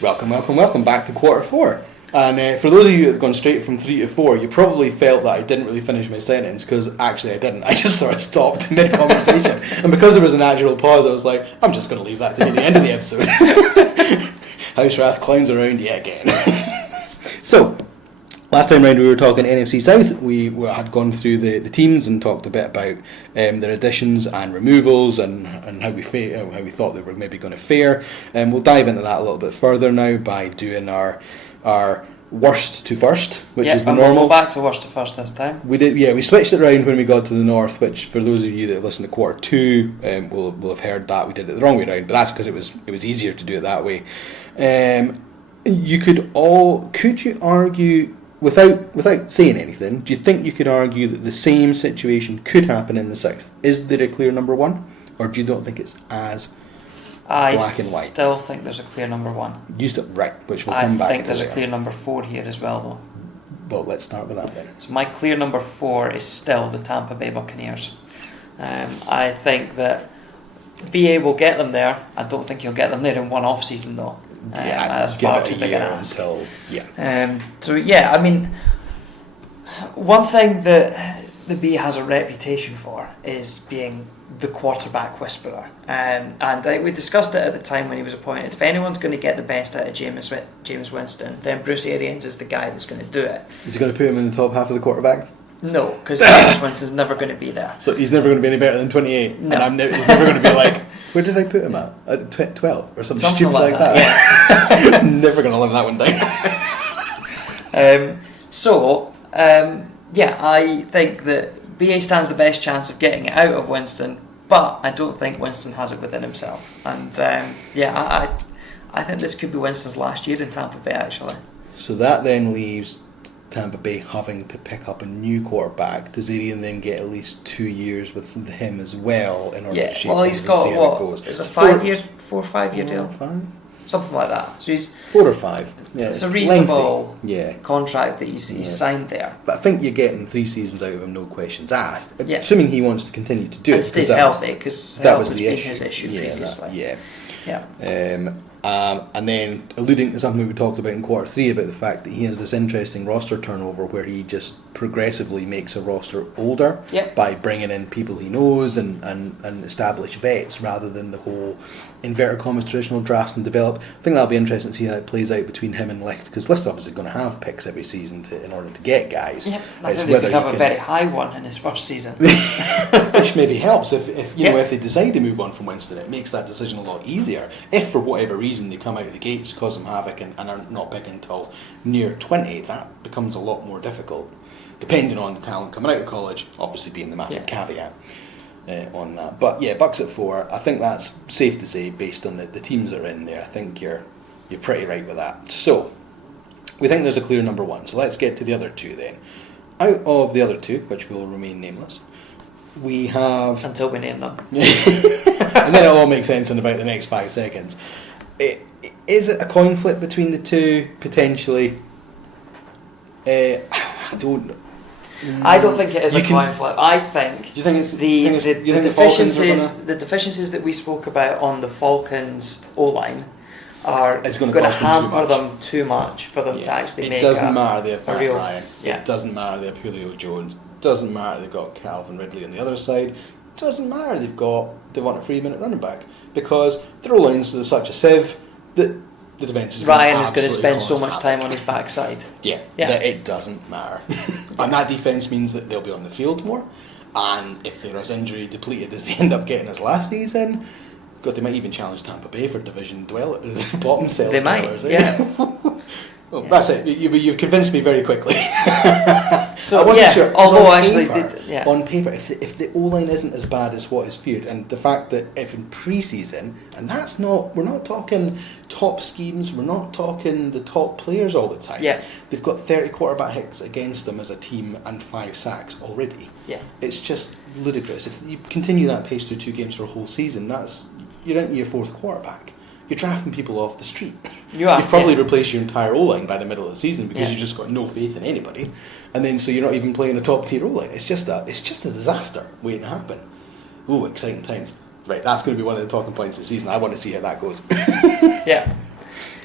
Welcome back to quarter four. And for those of you that have gone straight from 3 to 4, you probably felt that I didn't really finish my sentence, because actually I didn't. I just sort of stopped mid-conversation. And because there was a natural pause, I was like, I'm just going to leave that to the end of the episode. House Wrath clowns around yet again. So, last time round we were talking NFC South. We had gone through the teams and talked a bit about their additions and removals and how we thought they were maybe going to fare. And we'll dive into that a little bit further now by doing our worst to first, which is the normal. We'll go back to worst to first this time. We did, we switched it around when we got to the north, which for those of you that listen to quarter two will have heard that we did it the wrong way around, but that's because it was easier to do it that way. Could you argue, without saying anything, do you think you could argue that the same situation could happen in the south? Is there a clear number one, or do you don't think it's as black and white? I still think there's a clear number one. Right, which we'll come back to. I think there's a clear number 4 here as well, though. Well, let's start with that then. So my clear number 4 is still the Tampa Bay Buccaneers. I think that BA will get them there. I don't think he'll get them there in one off season though. That's far too big an ask. One thing that the B has a reputation for is being the quarterback whisperer, and we discussed it at the time when he was appointed. If anyone's going to get the best out of James Winston, then Bruce Arians is the guy that's going to do it. Is he going to put him in the top half of the quarterbacks? No, because James Winston's never going to be there. So he's never going to be any better than 28. No. And he's never going to be like, where did I put him at 12 or something stupid like that. Yeah. Never going to live that one down. I think that BA stands the best chance of getting it out of Winston, but I don't think Winston has it within himself. And I think this could be Winston's last year in Tampa Bay, actually. So that then leaves Tampa Bay having to pick up a new quarterback. Does Arian then get at least 2 years with him as well in order to shape things he's got and see how it goes? It's a 4 or 5 year deal? 5? Something like that. So he's 4 or 5. Yeah, it's a reasonable lengthy. Contract that he's signed there. But I think you're getting 3 seasons out of him, no questions asked. Yeah. Assuming he wants to continue to do and it. Stays healthy, because that was the his issue previously. And then alluding to something we talked about in quarter 3 about the fact that he has this interesting roster turnover where he just progressively makes a roster older by bringing in people he knows and established vets rather than the whole inverted commas traditional drafts and develop. I think that'll be interesting to see how it plays out between him and Licht, because Licht's obviously going to have picks every season in order to get guys. Yep, I think he could have a very high one in his first season. Which maybe helps if if they decide to move on from Winston. It makes that decision a lot easier. If for whatever reason they come out of the gates, cause them havoc and are not picking until near 20, that becomes a lot more difficult, depending on the talent coming out of college, obviously being the massive caveat on that. But Bucks at 4, I think that's safe to say based on the teams that are in there. I think you're pretty right with that. So we think there's a clear number 1, so let's get to the other 2 then. Out of the other 2, which will remain nameless, we have... Until we name them. And then it'll all make sense in about the next 5 seconds. Is it a coin flip between the 2? Potentially. I don't think it is a coin flip. I think do you think it's the deficiencies that we spoke about on the Falcons O-line are going to hamper them too much for them to actually make it. Doesn't matter they have a real Ryan. It doesn't matter they have Julio Jones. It doesn't matter they've got Calvin Ridley on the other side. It doesn't matter they've got Devonta Freeman at running back, because their O-lines are such a sieve that the defence is Ryan is going to spend so much time on his backside. That it doesn't matter. And that defence means that they'll be on the field more, and if they're as injury depleted as they end up getting as last season, they might even challenge Tampa Bay for division bottom cell. They might, That's it. You've convinced me very quickly. So I wasn't sure. Although on paper, if the O-line isn't as bad as what is feared, and the fact that if in pre-season, and we're not talking top schemes, we're not talking the top players all the time. They've got 30 quarterback hits against them as a team and 5 sacks already. It's just ludicrous. If you continue that pace through 2 games for a whole season, you're into your 4th quarterback. You're drafting people off the street. You've probably replaced your entire O-line by the middle of the season because you've just got no faith in anybody, and then so you're not even playing a top tier O-line. It's just a disaster waiting to happen. Ooh, exciting times! Right, that's going to be one of the talking points of the season. I want to see how that goes.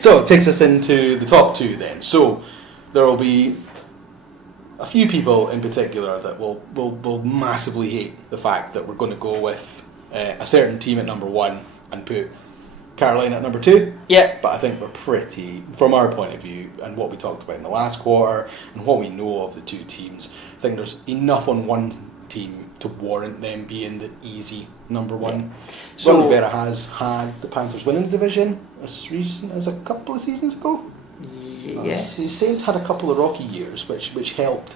So it takes us into the top two then. So there will be a few people in particular that will massively hate the fact that we're going to go with a certain team at number one and put Carolina at number two. Yeah. But I think we're pretty, from our point of view and what we talked about in the last quarter and what we know of the two teams, I think there's enough on one team to warrant them being the easy number one. Yeah. So So Rivera has had the Panthers winning the division as recent as a couple of seasons ago. yes. The Saints had a couple of rocky years, which helped.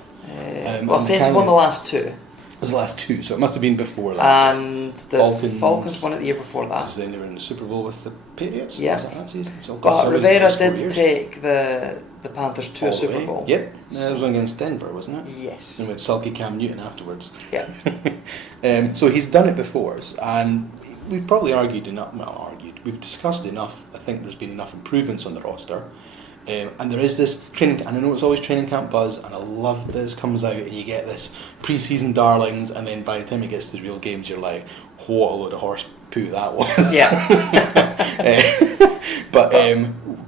Well, Saints won the last two. It was the last two, so it must have been before that. And the Falcons won it the year before that. Because then they were in the Super Bowl with the Patriots. Yeah. Was that season? So But Rivera did take the Panthers to all a the Super way. Bowl. Yep. It was against Denver, wasn't it? Yes. And with sulky Cam Newton afterwards. Yeah. So he's done it before, and we've probably we've discussed enough. I think there's been enough improvements on the roster. And there is this training, and I know it's always training camp buzz, and I love that this comes out and you get this pre-season darlings, and then by the time it gets to the real games, you're like, what a load of horse poo that was. Yeah. But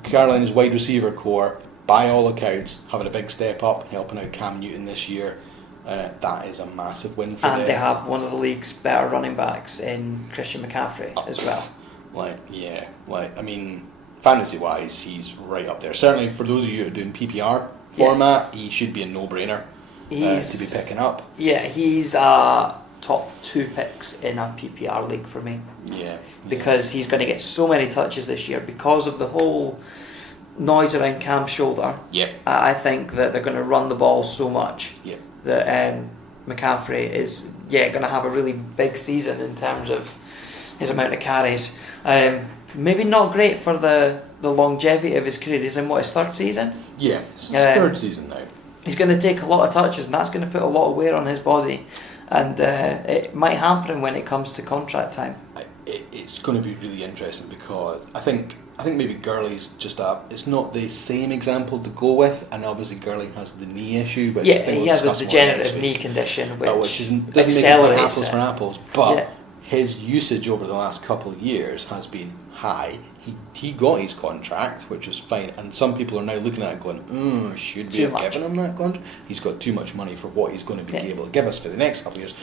Carolina's wide receiver core, by all accounts, having a big step up, helping out Cam Newton this year. That is a massive win for them. And they have one of the league's better running backs in Christian McCaffrey as well. Fantasy-wise, he's right up there. Certainly for those of you who are doing PPR format, he should be a no-brainer to be picking up. Yeah, he's top 2 picks in a PPR league for me. Yeah. Because he's going to get so many touches this year because of the whole noise around Cam's shoulder. Yep. I think that they're going to run the ball so much Yep. that McCaffrey is going to have a really big season in terms of his amount of carries. Maybe not great for the longevity of his career. He's in his third season? Yeah, it's his third season now. He's going to take a lot of touches, and that's going to put a lot of wear on his body, and it might hamper him when it comes to contract time. It's going to be really interesting because I think maybe Gurley's just it's not the same example to go with, and obviously Gurley has the knee issue, which I think he has a degenerative knee condition, which doesn't make apples for apples, but his usage over the last couple of years has been high. He got his contract, which was fine, and some people are now looking at it going, should we have given him that contract? He's got too much money for what he's going to be able to give us for the next couple of years.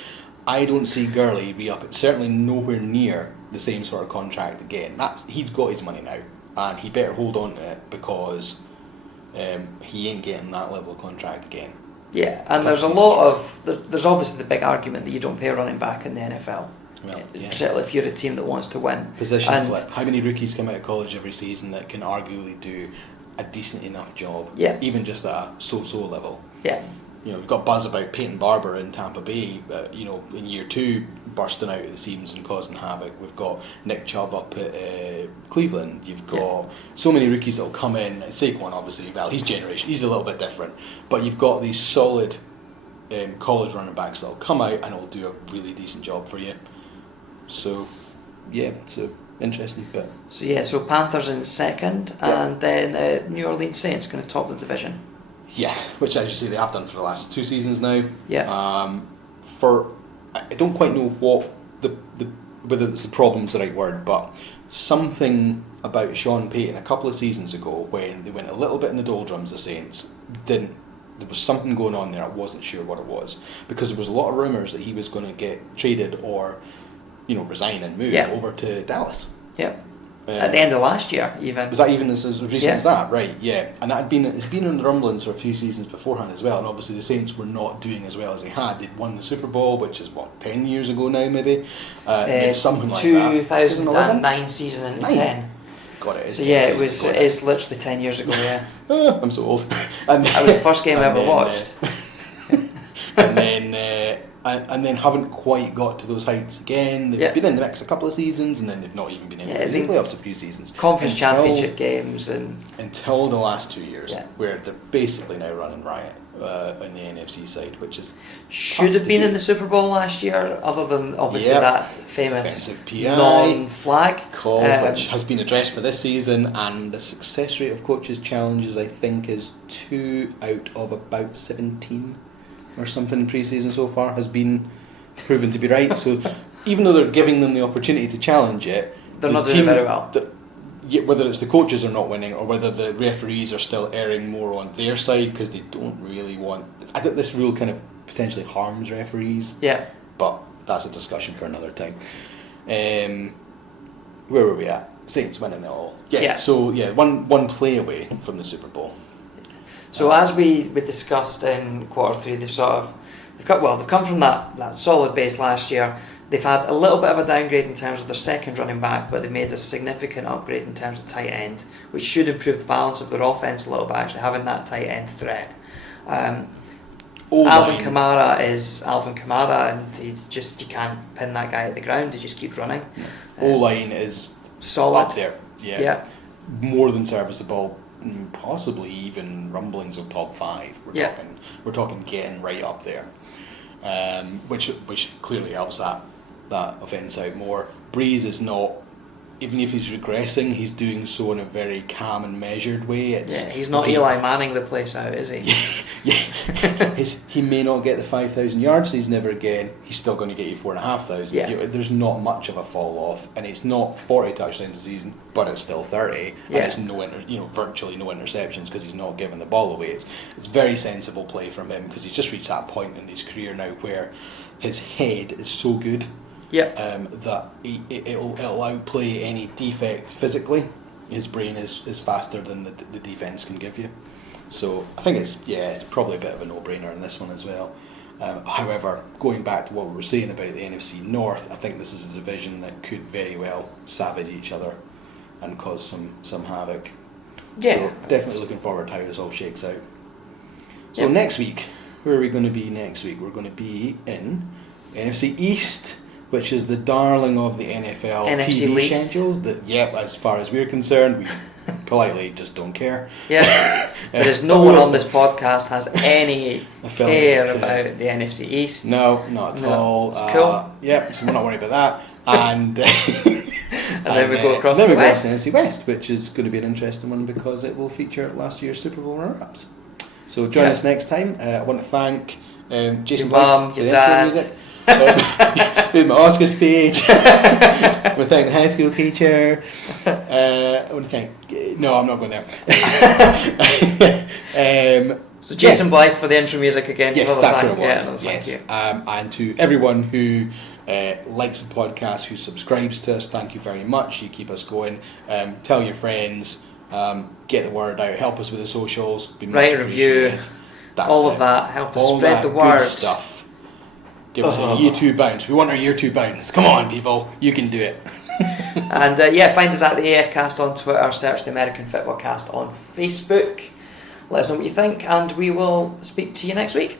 I don't see Gurley re-up it, certainly nowhere near the same sort of contract again. He's got his money now, and he better hold on to it because he ain't getting that level of contract again. Yeah, and there's a lot of... There's obviously the big argument that you don't pay a running back in the NFL. Well, particularly if you're a team that wants to win. Position flip. How many rookies come out of college every season that can arguably do a decent enough job? Yeah. Even just at a so-so level. Yeah. We've got buzz about Peyton Barber in Tampa Bay, in year 2 bursting out of the seams and causing havoc. We've got Nick Chubb up at Cleveland. You've got so many rookies that'll come in. Saquon, obviously, well, he's generation. He's a little bit different. But you've got these solid college running backs that'll come out and will do a really decent job for you. So, it's an interesting bit. So Panthers in second, and then New Orleans Saints going to top the division. Yeah, which as you say they have done for the last 2 seasons now. Yeah. I don't quite know what whether it's the problem's the right word, but something about Sean Payton a couple of seasons ago when they went a little bit in the doldrums, the Saints there was something going on there. I wasn't sure what it was because there was a lot of rumours that he was going to get traded or resign and move over to Dallas. Yep. At the end of last year, even. Was that even as recent as that? Right, yeah. And it's been in the rumblings for a few seasons beforehand as well, and obviously the Saints were not doing as well as they had. They'd won the Super Bowl, which is, 10 years ago now, maybe? Something like that. 2009 season into 10. Got it. So it is literally 10 years ago, yeah. I'm so old. And that was the first game I ever watched. And then haven't quite got to those heights again. They've been in the mix a couple of seasons, and then they've not even been in the playoffs a few seasons. Conference championship games until the last 2 years, where they're basically now running riot on the NFC side, which is should have been in the Super Bowl last year, other than obviously that famous non-flag call, which has been addressed for this season, and the success rate of coaches' challenges I think is 2 out of about 17. Or something in pre-season so far has been proven to be right. So even though they're giving them the opportunity to challenge it, they're not doing very well. whether it's the coaches are not winning or whether the referees are still erring more on their side because they don't really want. I think this rule kind of potentially harms referees. Yeah. But that's a discussion for another time. Where were we at? Saints winning it all. Yeah. So one play away from the Super Bowl. So as we discussed in quarter 3, they've come from that solid base last year. They've had a little bit of a downgrade in terms of their second running back, but they made a significant upgrade in terms of tight end, which should improve the balance of their offense a little bit, actually having that tight end threat. Alvin Kamara is Alvin Kamara, and you can't pin that guy at the ground. He just keeps running. O-line is solid up there. Yeah. More than serviceable. Possibly even rumblings of top 5. We're talking getting right up there, which clearly helps that offence out more. Breeze is not, even if he's regressing, he's doing so in a very calm and measured way. He's not Eli Manning the place out, is he? He may not get the 5,000 yard season ever again. He's still going to get you 4,500. Yeah. There's not much of a fall off, and it's not 40 touchdowns a season, but it's still 30, and it's virtually no interceptions because he's not giving the ball away. It's very sensible play from him because he's just reached that point in his career now where his head is so good. That it'll outplay any defect physically. His brain is faster than the defense can give you. So I think it's probably a bit of a no-brainer in this one as well. However, going back to what we were saying about the NFC North, I think this is a division that could very well savage each other and cause some havoc. So definitely looking forward to how this all shakes out. So next week, where are we going to be next week? We're going to be in NFC East, which is the darling of the NFL NFC TV schedule. As far as we're concerned, we politely just don't care. Yeah, there's no one on this podcast has any care about the NFC East. No, not at all. It's cool. So we're not worried about that. And then we go across the West. NFC West, which is going to be an interesting one because it will feature last year's Super Bowl runner-ups. So join us next time. I want to thank Jason your mum, your dad. Music. My Oscar speech. I want to thank the high school teacher. I want to thank. No, I'm not going there. So Jason Blythe for the intro music again. Yes, that's what it was. Thank you. And to everyone who likes the podcast, who subscribes to us, thank you very much. You keep us going. Tell your friends. Get the word out. Help us with the socials. Write a review. All of that. Help us spread the word. Good stuff. Give us a year 2 bounce. We want our year 2 bounce. Come on, people. You can do it. And find us at the AF Cast on Twitter. Search the American Fitbaw Cast on Facebook. Let us know what you think, and we will speak to you next week.